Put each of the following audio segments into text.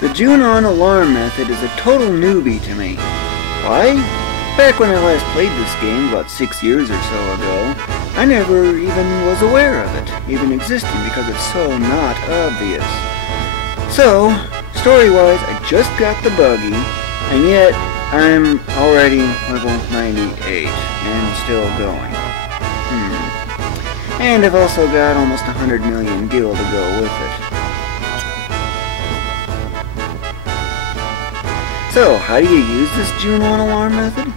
The Junon alarm method is a total newbie to me. Why? Back when I last played this game, about 6 years or so ago, I never even was aware of it, even existing, because it's so not obvious. So, story-wise, I just got the buggy, and yet I'm already level 98, and still going. And I've also got almost 100 million gil to go with it. So, how do you use this Junon alarm method?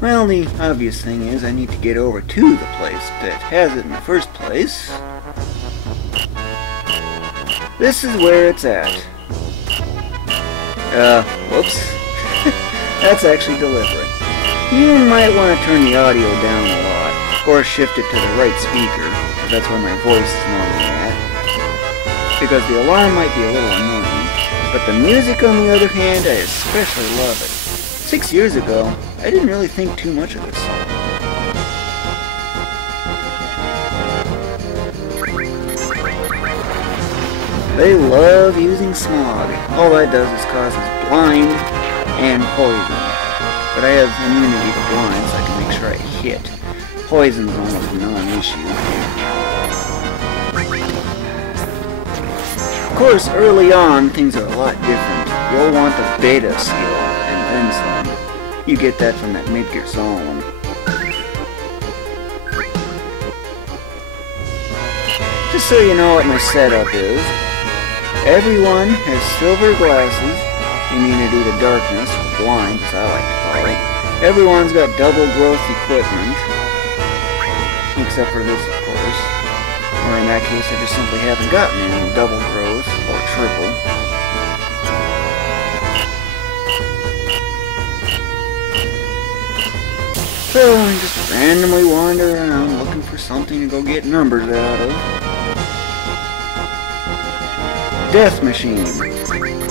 Well, the obvious thing is I need to get over to the place that has it in the first place. This is where it's at. Whoops. That's actually deliberate. You might want to turn the audio down a lot, or shift it to the right speaker, because that's where my voice is normally at. Because the alarm might be a little annoying, but the music on the other hand, I especially love it. 6 years ago, I didn't really think too much of this song. They love using smog. All that does is causes blind and poison. But I have immunity to blind, so I can make sure I hit. Poison's almost a non-issue. Of course, early on, things are a lot different. You'll want the beta skill, and then some. You get that from that midgar zolem. Just so you know what my setup is, everyone has silver glasses, immunity to darkness, or blind as I like to call it. Everyone's got double growth equipment, except for this of course. Or in that case I just simply haven't gotten any double growth or triple. So I just randomly wander around looking for something to go get numbers out of. Death machine.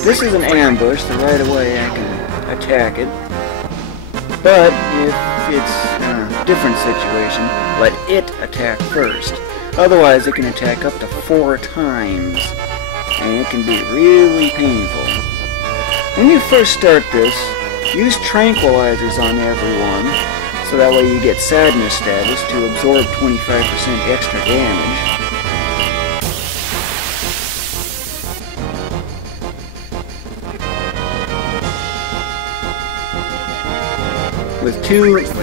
This is an ambush, so right away I can attack it. But if it's a different situation, let it attack first. Otherwise it can attack up to 4 times, and it can be really painful. When you first start this, use tranquilizers on everyone, so that way you get sadness status to absorb 25% extra damage.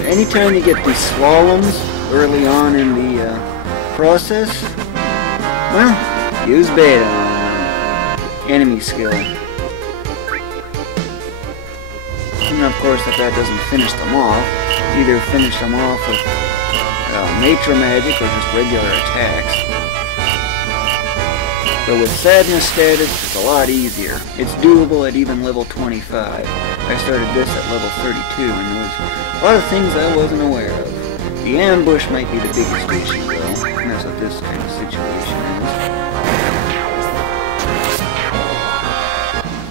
Anytime you get these slaloms early on in the process, well, use beta on enemy skill. And of course, if that doesn't finish them off, either finish them off with materia magic or just regular attacks. But with sadness status, it's a lot easier. It's doable at even level 25. I started this at level 32, and there was a lot of things I wasn't aware of. The ambush might be the biggest issue, though, and that's what this kind of situation is.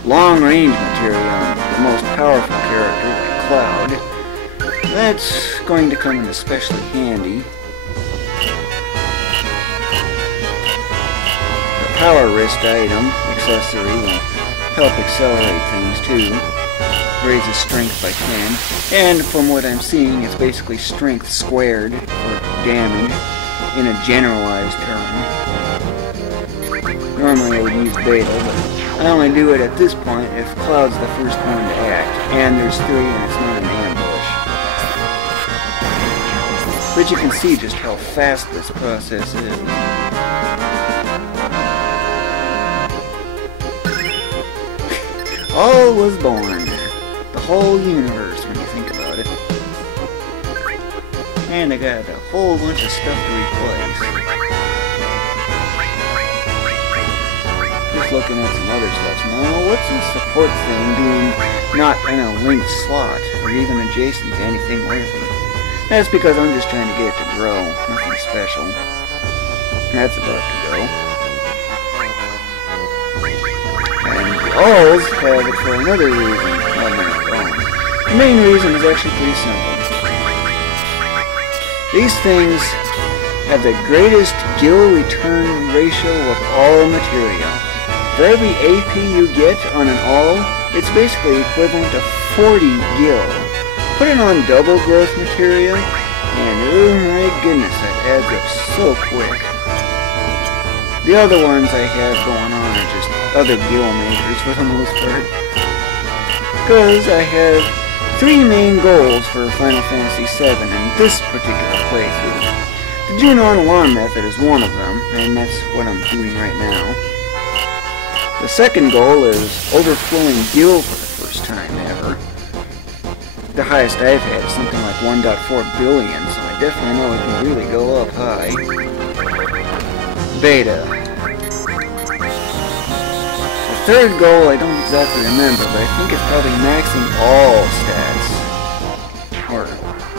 Long-range materia on the most powerful character, like Cloud. That's going to come in especially handy. The power wrist item, accessory, will help accelerate things, too. Raises strength by 10, and from what I'm seeing, it's basically strength squared for damage in a generalized term. Normally I would use beta, but I only do it at this point if Cloud's the first one to act, and there's 3 and it's not an ambush. But you can see just how fast this process is. All was born. The whole universe, when you think about it. And I got a whole bunch of stuff to replace. Just looking at some other stuff. Now, what's this support thing doing not in a linked slot, or even adjacent to anything worthy? That's because I'm just trying to get it to grow. Nothing special. That's about to go. And we always have it for another reason. The main reason is actually pretty simple. These things have the greatest gill return ratio of all materia. For every AP you get on an all, it's basically equivalent to 40 gill. Put it on double growth materia, and oh my goodness, that adds up so quick. The other ones I have going on are just other gill makers for the most part. Because I have 3 main goals for Final Fantasy VII in this particular playthrough. The Junon alarm method is one of them, and that's what I'm doing right now. The second goal is overflowing gill for the first time ever. The highest I've had is something like 1.4 billion, so I definitely know it can really go up high. Beta. The third goal I don't exactly remember, but I think it's probably maxing all stats. Or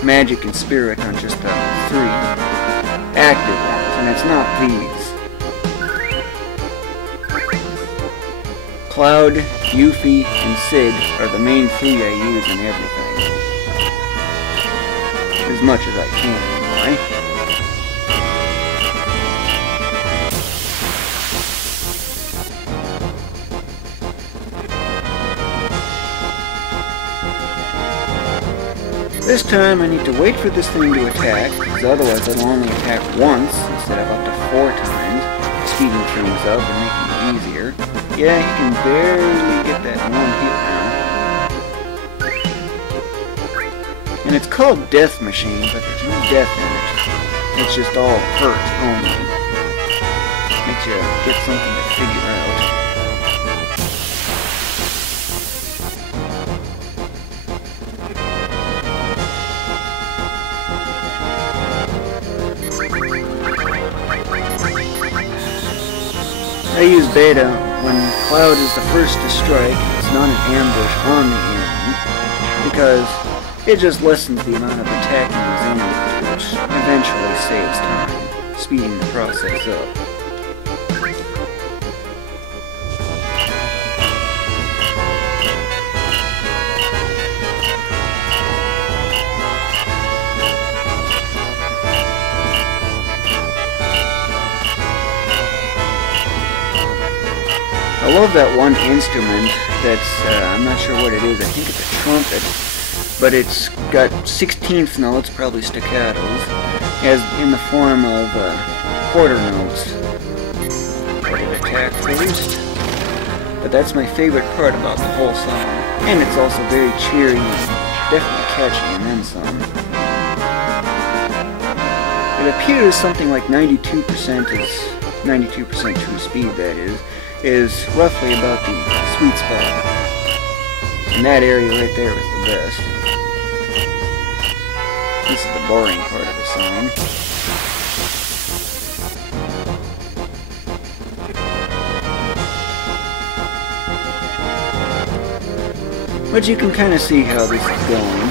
magic and spirit on just the 3 active ones, and it's not these. Cloud, Yuffie, and Sid are the main 3 I use in everything. As much as I can, anyway. This time I need to wait for this thing to attack, because otherwise it'll only attack once instead of up to 4 times, speeding things up and making it easier. Yeah, you can barely get that one hit now. And it's called Death Machine, but there's no death in it. It's just all hurt only. Makes you get something to figure out. I use Beta when Cloud is the first to strike. It's not an ambush on the enemy, because it just lessens the amount of attacking those enemies, which eventually saves time, speeding the process up. I love that one instrument that's, I'm not sure what it is, I think it's a trumpet, but it's got 16th notes, probably staccatos, as in the form of quarter notes. Let it attack first. But that's my favorite part about the whole song, and it's also very cheery and definitely catchy and then some. It appears something like 92% true speed, that is roughly about the sweet spot. And that area right there is the best. This is the boring part of the song. But you can kind of see how this is going.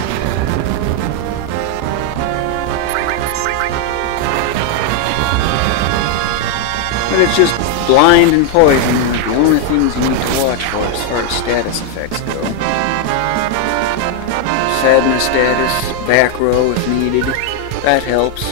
But it's just blind and poison are the only things you need to watch for as far as status effects go. Sadness status, back row if needed, that helps.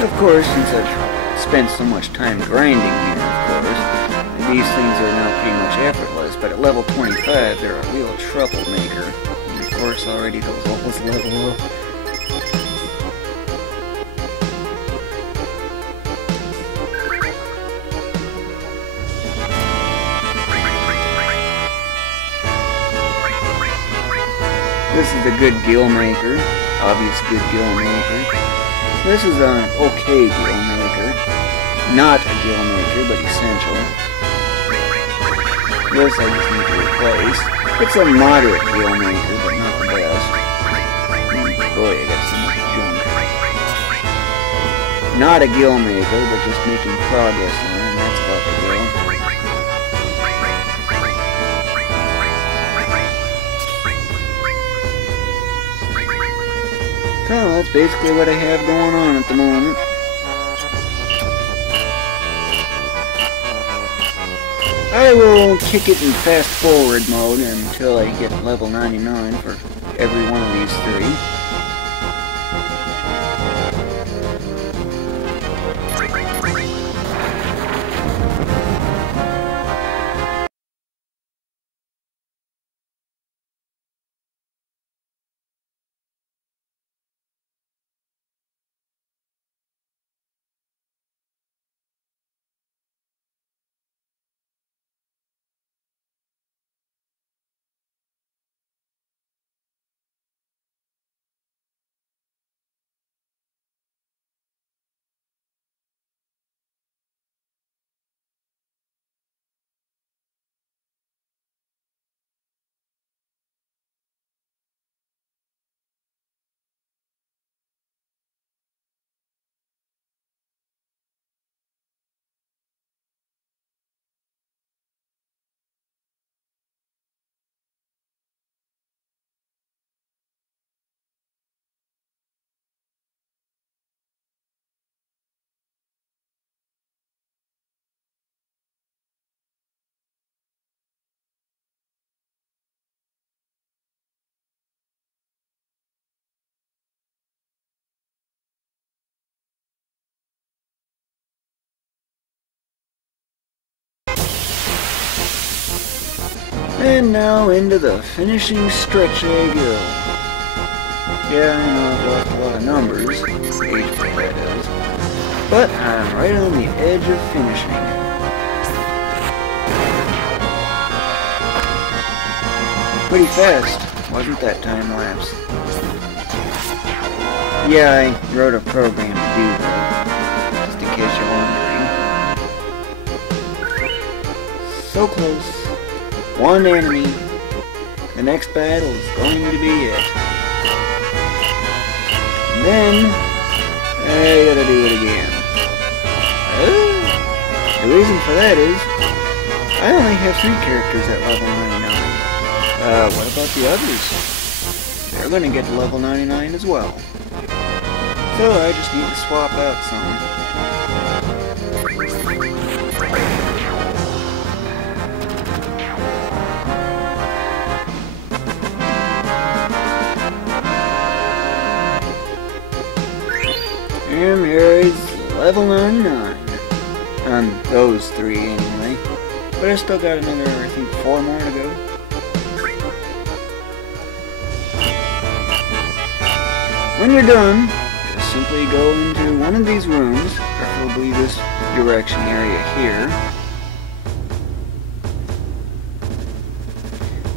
Of course, since I've spent so much time grinding here, of course, these things are now pretty much effortless, but at level 25 they're a real troublemaker. And of course already those levels level up. This is a good gill maker, obvious good gill maker. This is an okay gill maker. Not a gill maker, but essential. This I just need to replace. It's a moderate gill maker, but not the best. Boy, I got so much junk. not a gill maker, but just making progress on it, and that's about the gill. So that's basically what I have going on at the moment. I will kick it in fast forward mode until I get level 99 for every one of these three. And now into the finishing stretch I go. Yeah, I know I've lost a lot of numbers, age that is, but I'm right on the edge of finishing. Pretty fast, wasn't that time lapse? Yeah, I wrote a program to do that, just in case you're wondering. So close. One enemy. The next battle is going to be it. And then, I gotta do it again. The reason for that is, I only have 3 characters at level 99. What about the others? They're gonna get to level 99 as well. So I just need to swap out some. And there's level 99. On those 3 anyway. But I still got another, I think, 4 more to go. When you're done, just simply go into one of these rooms, preferably this direction area here,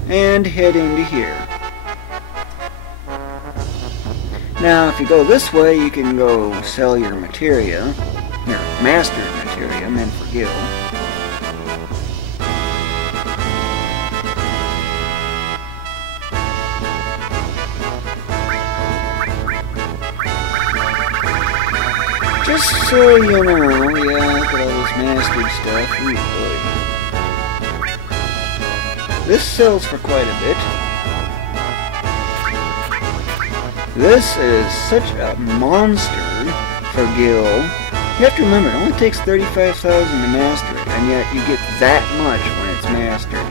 and head into here. Now, if you go this way, you can go sell your materia, your mastered materia, meant for guild. Just so you know, yeah, look at all this mastered stuff. Ooh, boy. This sells for quite a bit. This is such a monster for guild. You have to remember, it only takes 35,000 to master it, and yet you get that much when it's mastered.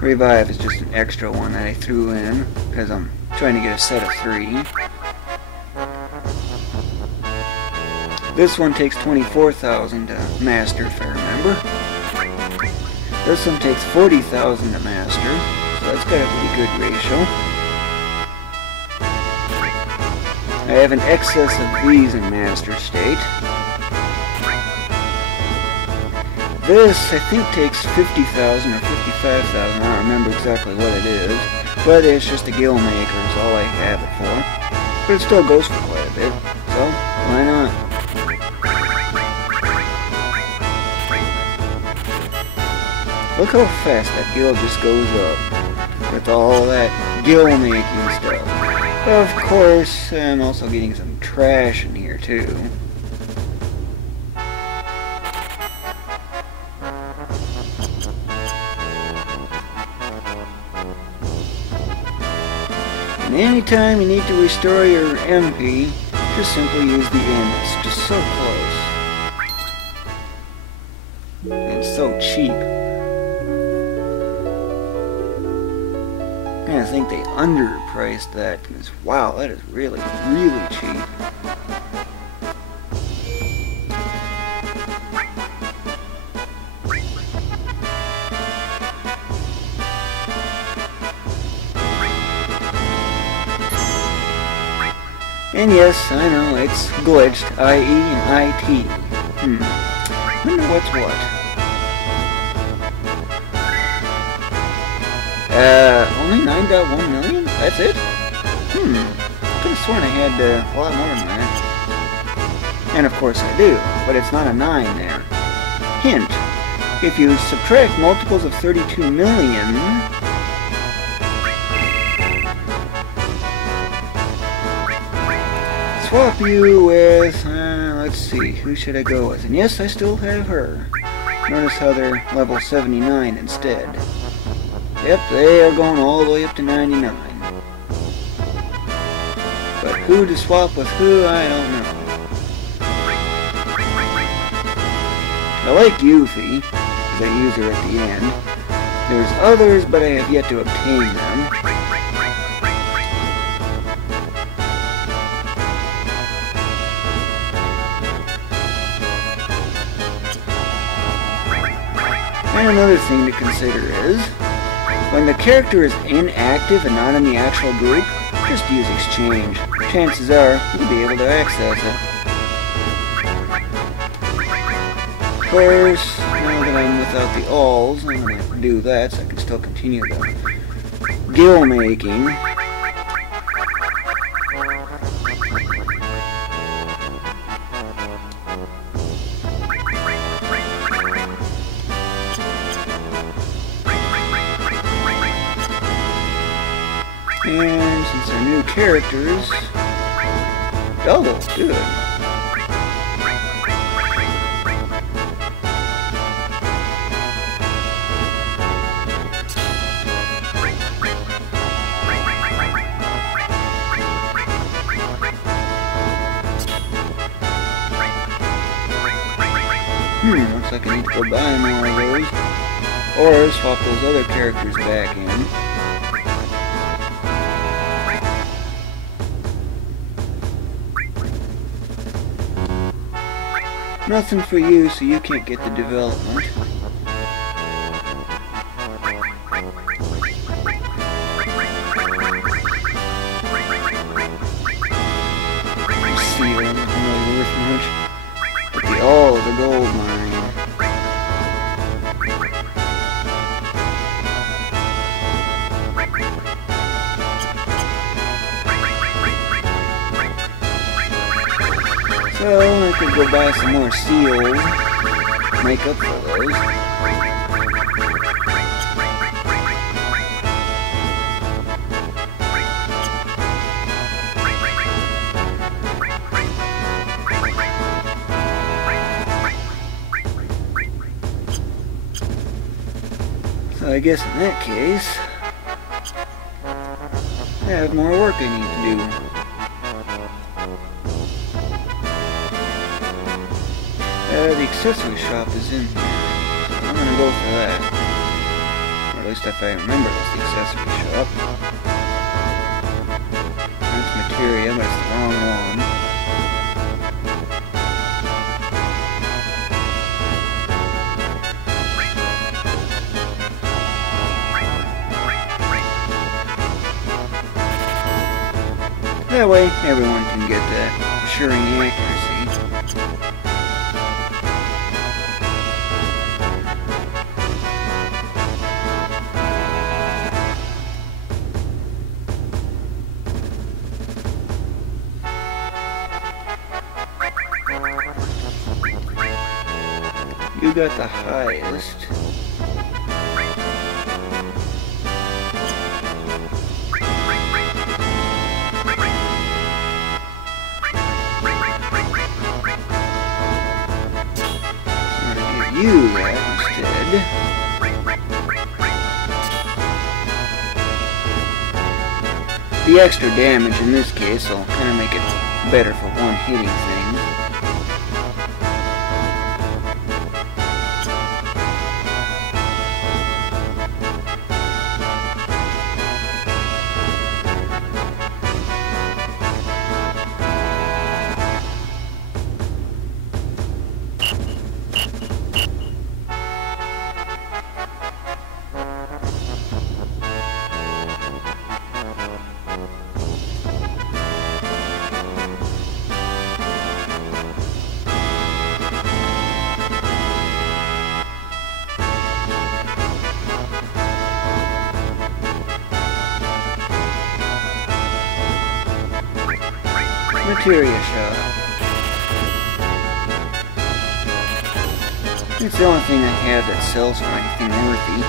Revive is just an extra one that I threw in, because I'm trying to get a set of 3. This one takes 24,000 to master, if I remember. This one takes 40,000 to master, so that's got a pretty good ratio. I have an excess of these in master state. This, I think, takes 50,000 or 55,000, I don't remember exactly what it is, but it's just a gill maker is all I have it for. But it still goes for quite a bit, so why not? Look how fast that gill just goes up with all that gill making stuff. Of course, I'm also getting some trash in here too. And anytime you need to restore your MP, just simply use the end. It's just so close. And so cheap. I think they underpriced that, because wow, that is really, really cheap. And yes, I know, it's glitched, IE and IT. Wonder what's what. Only 9.1 million? That's it? Could've sworn I had a lot more than that. And of course I do, but it's not a 9 there. Hint, if you subtract multiples of 32 million... swap you with, let's see, who should I go with? And yes, I still have her. Notice how they're level 79 instead. Yep, they are going all the way up to 99. But who to swap with who, I don't know. I like Yuffie, because I use her at the end. There's others, but I have yet to obtain them. And another thing to consider is, when the character is inactive and not in the actual group, just use exchange. Chances are, you'll be able to access it. Of course, now that I'm without the alls, I'm going to do that so I can still continue the guild making. And since they're new characters, double, good. Looks like I need to go buy more of those, or swap those other characters back in. Nothing for you, so you can't get the development. Seal, not really worth much. But the gold mine. So I could go buy some more seals, make up for those. So I guess in that case, I have more work I need to do. The accessory shop is in here, so I'm gonna go for that. Or at least if I remember, it's the accessory shop. That's materia, but it's the wrong one. That way, everyone can get that assuring accuracy. You got the highest. you that instead. The extra damage in this case will kind of make it better for one-hitting things. Materia shot. It's the only thing I have that sells for anything worthy.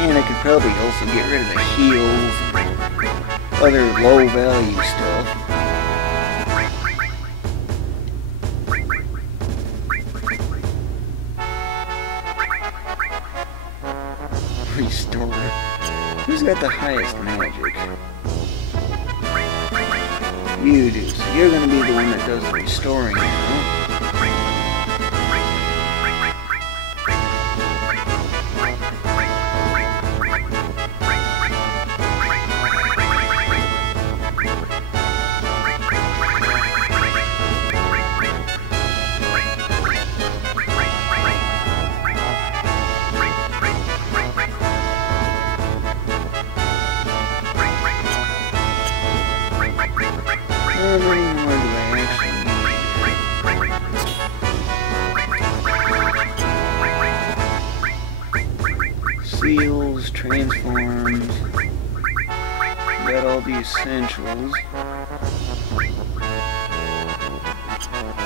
And I could probably also get rid of the heals and other low value stuff. Restore. Who's got the highest magic? You do, so you're gonna be the one that does the restoring now. How many more do I actually need? Seals, transforms, got all the essentials.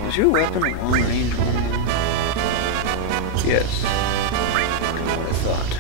Is your weapon a long range one though? Yes. That's what I thought.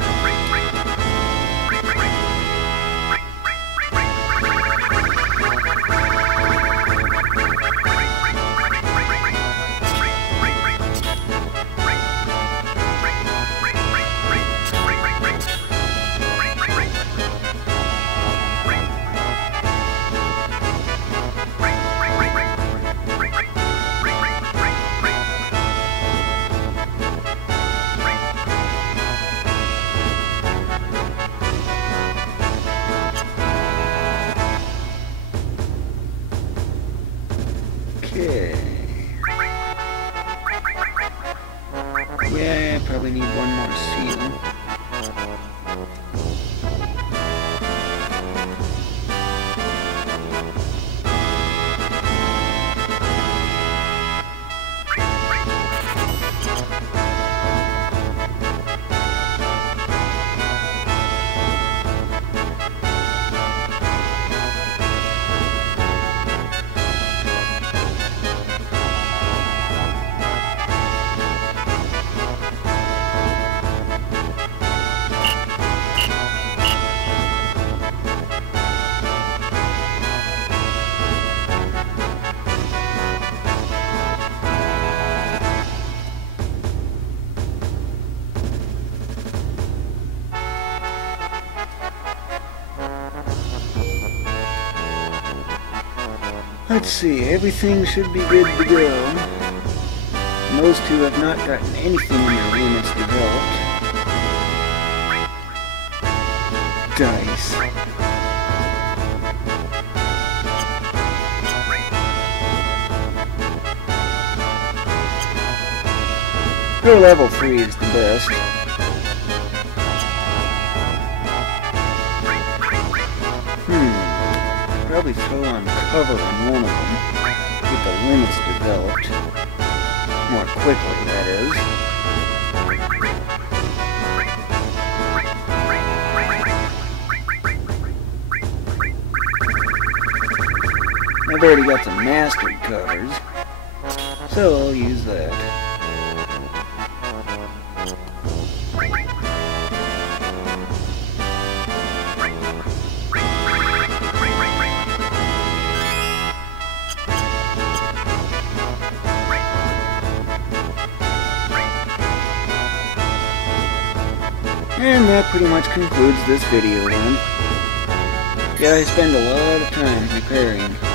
Okay. Yeah, I probably need one more seal. Let's see, everything should be good to go. And those two have not gotten anything in their limits developed. Dice. Her level 3 is the best. Probably throw on cover on one of them, get the limits developed more quickly, that is. I've already got some mastered covers, so I'll use that. And that pretty much concludes this video then. Yeah, I spend a lot of time preparing.